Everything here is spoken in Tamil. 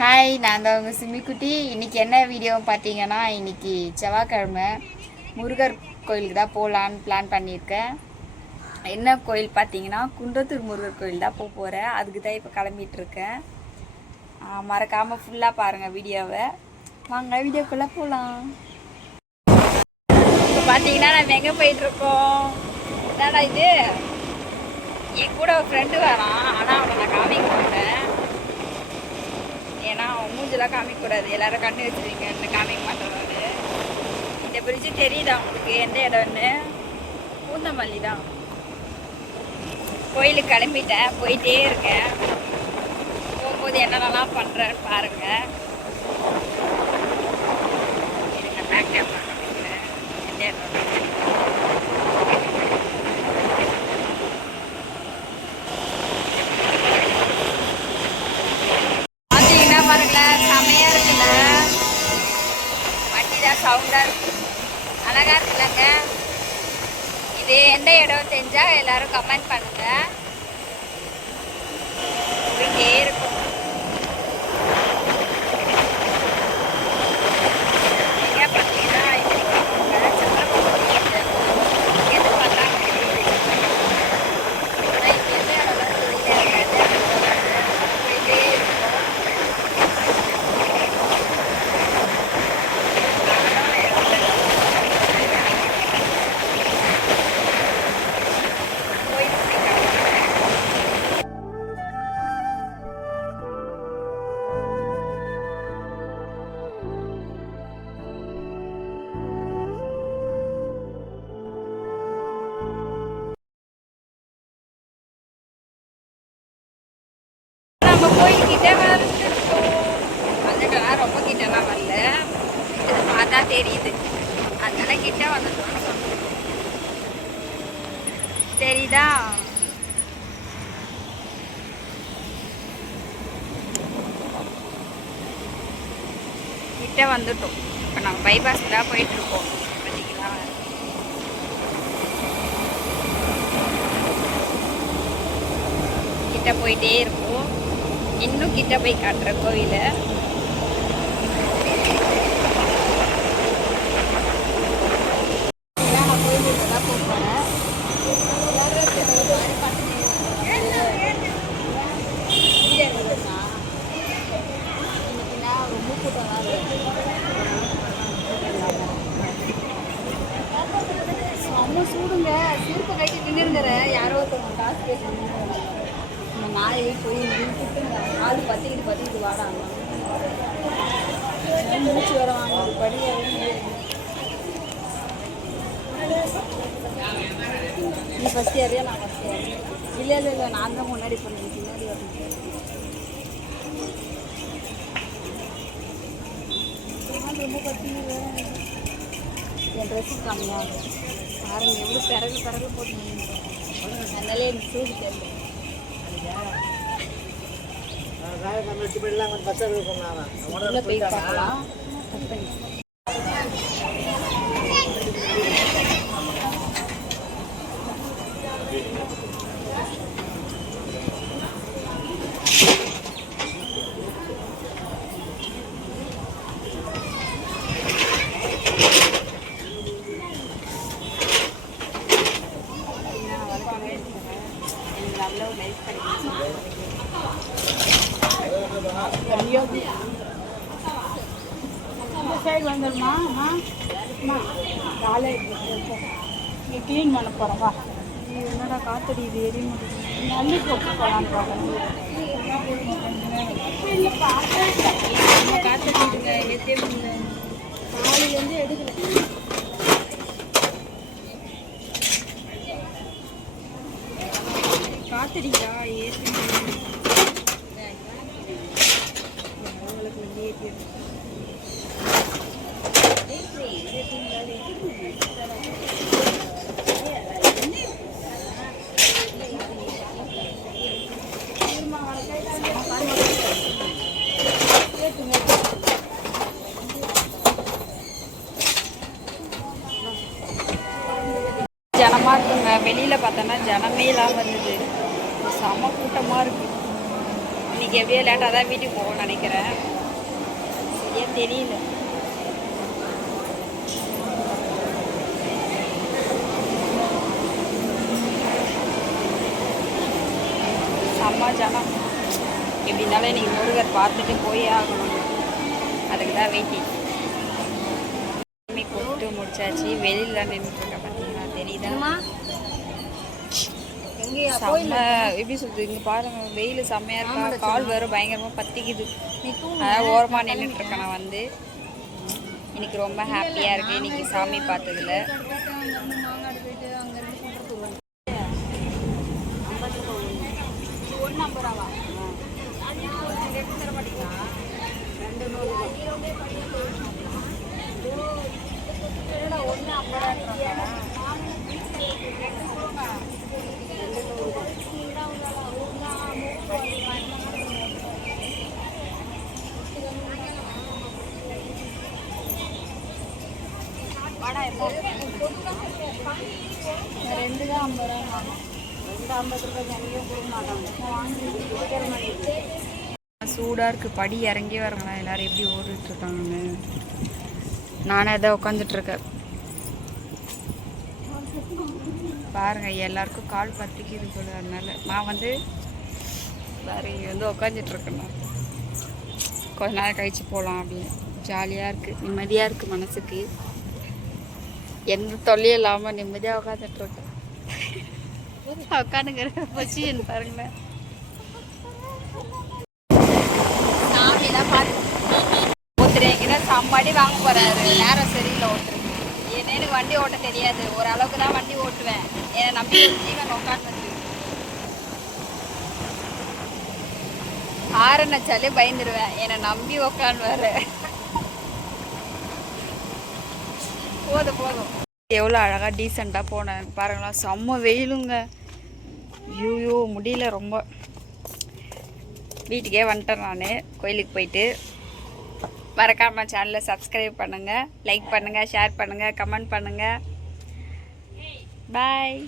ஹாய், நான் தான் உங்கள் சிம்மிக்குட்டி. இன்றைக்கி என்ன வீடியோ பார்த்தீங்கன்னா, இன்றைக்கி செவ்வாய்க்கிழமை முருகர் கோயிலுக்கு தான் போகலான்னு பிளான் பண்ணியிருக்கேன். என்ன கோயில் பார்த்தீங்கன்னா, குன்றத்தூர் முருகர் கோயில் தான் போக போகிறேன். அதுக்கு தான் இப்போ கிளம்பிகிட்ருக்கேன். மறக்காமல் ஃபுல்லாக பாருங்கள் வீடியோவை. வாங்க வீடியோக்குள்ளே போகலாம். இப்போ பார்த்தீங்கன்னா நம்ம எங்கே போயிட்டுருக்கோம்? என்னடா இது, என் கூட ஒரு ஃப்ரெண்டு வரான். ஆனால் அவனை நான் காமிக்க மாட்டேன், ஏன்னா அவன் மூஞ்செல்லாம் காமிக்கக்கூடாது. எல்லாரும் கண்ணு வச்சுருவீங்கன்னு காமிக்க மாட்டேறாரு. இந்த பிரிட்ஜு தெரியுதா உங்களுக்கு எந்த இடம்னு? பூந்தமல்லி தான். கோயிலுக்கு கிளம்பிட்டேன், போயிட்டே இருக்கேன். போகும்போது என்னென்னலாம் பண்ணுறேன்னு பாருங்கள். எனக்கு பேக் கேமரா காமிக்கிறேன் எந்த இடம். செமையாக இருக்குல்ல, வண்டி தான் சவுண்டாக இருக்கு, அழகாக இருக்குல்லங்க. இது எந்த இடம் தெரிஞ்சால் எல்லாரும் கமெண்ட் பண்ணுங்க. போயிட்டே இருக்கும். நம்ம கோயில்கிட்ட வந்துட்டோம். வந்துட்டோம்னா ரொம்ப கிட்டலாம் வரல, இது பார்த்தா தெரியுது, அதனால கிட்ட வந்துட்டோம்னு சொன்னோம். தெரியுதா? கிட்ட வந்துட்டோம். இப்போ நம்ம பைபாஸ் தான் போயிட்டுருக்கோம். பார்த்தீங்களா? கிட்ட போயிட்டே இருக்கும். இன்னும் கிட்ட போய் காட்டுற கோயிலை. நான் கோயிலுக்கு தான் போக போகிறேன். இன்னைக்குன்னா ரொம்ப கூட்டம் தான் செம்ம சூடுங்க. சீர்ப்பை கைட்டு நின்றுங்கிற யாரோ ஒருத்தவங்க காசு பேசுவாங்க. நம்ம நாளையே போய் நின்றுட்டுங்க, ஆள் பத்திக்கிட்டு வாடாங்க. முடிச்சு வர வாங்க ஒரு படியாக. நீ ஃபஸ்ட் இயரியா? நான் ஃபஸ்ட் இயர். இல்லை, நான் தான் முன்னாடி பண்ணேன், பின்னாடி வரணும். ரொம்ப பத்திங்க. என் ட்ரெஸ்ஸு கம்மியாகும் பாருங்க, எவ்வளோ பிறகு போட்டுங்க. அதனால எனக்கு சூடு தெரியல. உள்ள போய் பார்க்கலாம். இந்த சைடு வந்துடுமா? காலை நீ க்ளீன் பண்ண போகிறோம். வா. என்னடா காத்தடி இது எரிய முடியும். நல்லி போட்டு போகலான்னு பார்க்கணும். காத்தடிடுங்க, ஏற்றே முடியல. காலையிலேருந்து எடுக்கல. காத்தடிங்களா? ஏற்றி ஜனமாக இருக்குங்க. வெளியில் பார்த்தோன்னா ஜனமே இல்லாமல் வந்தது. செம கூட்டமாக இருக்குது. இன்றைக்கி எப்படியோ லேட்டாக தான் வீட்டுக்கு போகணும்னு நினைக்கிறேன். சரியா தெரியல. செம்ம ஜனம். எப்படி இருந்தாலும் இன்றைக்கி முருகர் பார்த்துட்டு போயே ஆகணும். அதுக்கு தான் வெயிட்டிங். கூப்பிட்டு முடிச்சாச்சு. வெளியில் தான் நின்றுட்டுருக்கேன். பார்த்தீங்கன்னா தெரியுதா? செம்ம எப்படி சொல்றது, இங்கே பாருங்க வெயில் செம்மையாக இருக்கா. கால் வேறு பயங்கரமாக பற்றிக்குது. அதான் ஓரமாக நின்றுட்டுருக்கேன். நான் வந்து இன்னைக்கு ரொம்ப ஹாப்பியாக இருக்குது. இன்னைக்கு சாமி பார்த்ததுல சூடாக இருக்குது. படி இறங்கி வரங்களா எல்லோரும் எப்படி ஓடிட்டுருக்காங்கன்னு. நானே தான் உட்காந்துட்ருக்கேன். பாருங்கள் எல்லாருக்கும் கால் பற்றிக்குது போல. அதனால நான் வந்து வேறு இங்கே வந்து உட்காந்துட்ருக்கேன். நான் கொஞ்ச நேரம் கழித்து போகலாம் அப்படின்னு. ஜாலியாக இருக்குது, நிம்மதியாக இருக்குது மனசுக்கு. எந்த தொல்லையும் இல்லாமல் நிம்மதியாக உட்காந்துட்ருக்கேன். உட்காந்துங்கிற பொசிஷன் பாருங்களேன். சாமிதான் பார்த்து ஒருத்தர் என்கிட்ட சம்பாடி வாங்க போகிறாரு. நேரம் சரியில்லை. ஒருத்தர் எனக்கு வண்டி ஓட்ட தெரியாது. ஓரளவுக்கு தான் வண்டி ஓட்டுவேன். என்னை நம்பி நான் உட்காந்து ஆரணிச்சாலே பயந்துருவேன். என்னை நம்பி உட்காந்துவாரு. போதும் போதும். எவ்வளோ அழகாக டீசெண்டாக போனேன் பாருங்களா. செம்ம வெயிலுங்க. ஐயோ முடியல ரொம்ப. வீட்டுக்கே வந்துட்டேன் நான். கோயிலுக்கு போயிட்டு மறக்காமல் சேனலை சப்ஸ்கிரைப் பண்ணுங்கள், லைக் பண்ணுங்கள், ஷேர் பண்ணுங்கள், கமெண்ட் பண்ணுங்கள். பாய்.